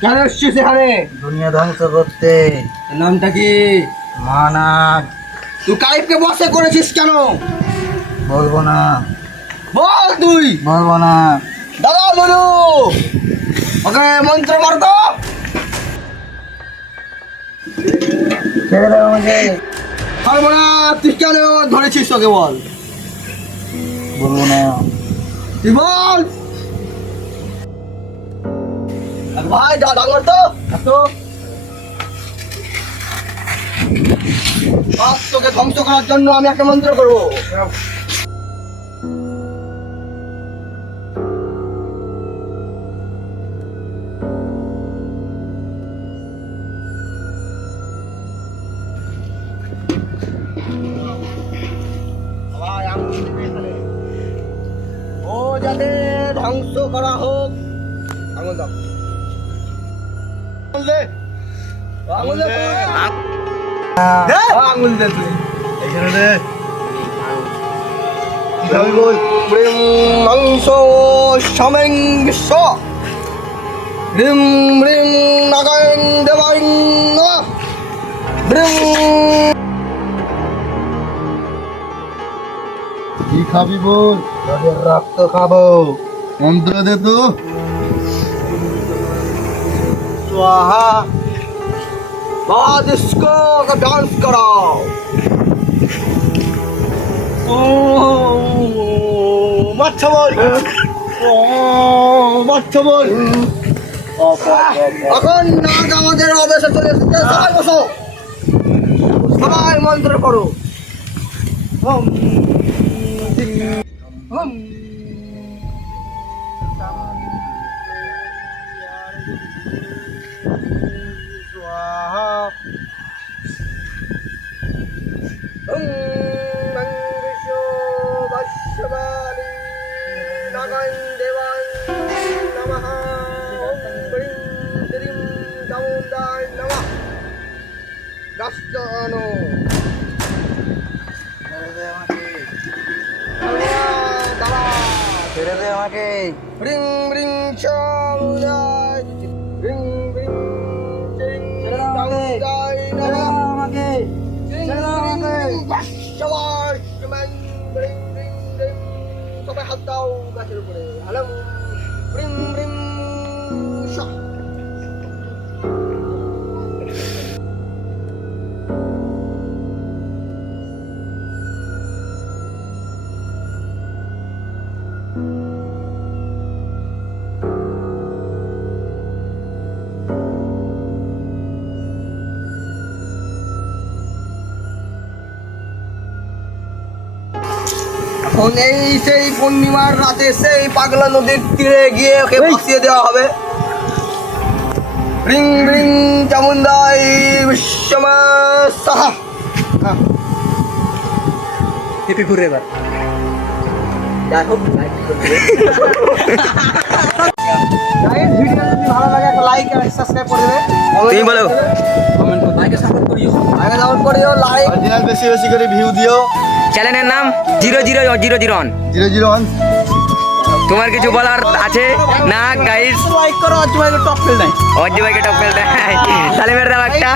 কেন এসছিস এখানে? দুনিয়া ধ্বংস করতে। নামটা কি? মানাক। তুই কাইপকে বসে করেছিস কেন? বলবো না। বল তুই। বলবো না। দাদা বলু ওকে মন্ত্র মার তো। ছেড়ে দাও আমাকে। পারবো না। তুই কেন ধরেছিস তোকে বল? বলবো না। তুই বল। ভাই যা ডাঙর তো এত আজ তোকে ধ্বংস করার জন্য আমি একটা মন্ত্র করবো। ও যাতে ধ্বংস করা হোক। আঙুল দাও। আঙুল দে। আঙুল দে। আঙুল দে তুই। এখানে দে। আমি বল মাংস সমেং বিশ্ব রিম রিম নাগায়ং দেবায়ং নমঃ রিম। কি খাবি বল? তোদের রক্ত খাবো। মন্ত্র দে তো। स्वाहा। बाद इसको डांस कराओ। মাথা বল। মাথা বল। এখন নাচ আমাদের অবসর চলে এসেছে। সবাই বসো। সবাই মন্ত্র করো। হুম হুম। स्वाहा। मंगशो वश्यवाली नागाय देवाय नमः। ओम ब्रीं द्रीं चामुंडाय नमः। राष्ट्रानो ছেড়ে দে আমাকে। दादा ছেড়ে দে আমাকে। ब्रीं ब्रीं चामुंडाय ब्रीं ब्रीं चिं चामुंडाय ছেড়ে नमः। দাও আমাকে। ছেড়ে দাও আমাকে। সবাই হাত দাও গাছের উপরে। Halam brim brim Shah. এখন এই সেই পূর্ণিমার রাতে সেই পাগলা নদীর তীরে গিয়ে ওকে ভাসিয়ে দেওয়া হবে। রিং রিং চামুন্ডাই বিশ্বমা সাহা। হেপি ঘুরে এবার। যাই হোক লাইক করবে। গাইস ভিডিও যদি ভালো লাগে একটা লাইক আর সাবস্ক্রাইব করে দেবে। তুমি বলো। কমেন্ট করে লাইক সাপোর্ট করিও। আগে ডাউন করিও লাইক। অরিজিনাল বেশি বেশি করে ভিউ দিও। চ্যানেলের নাম 00001। 001। তোমার কিছু বলার আছে না গাইস? লাইক করো। অজয় ভাইকে টপ ফেল নাই। অজ্জু ভাইকে টপ ফেল দেয়। তাহলে মেরে দাও একটা।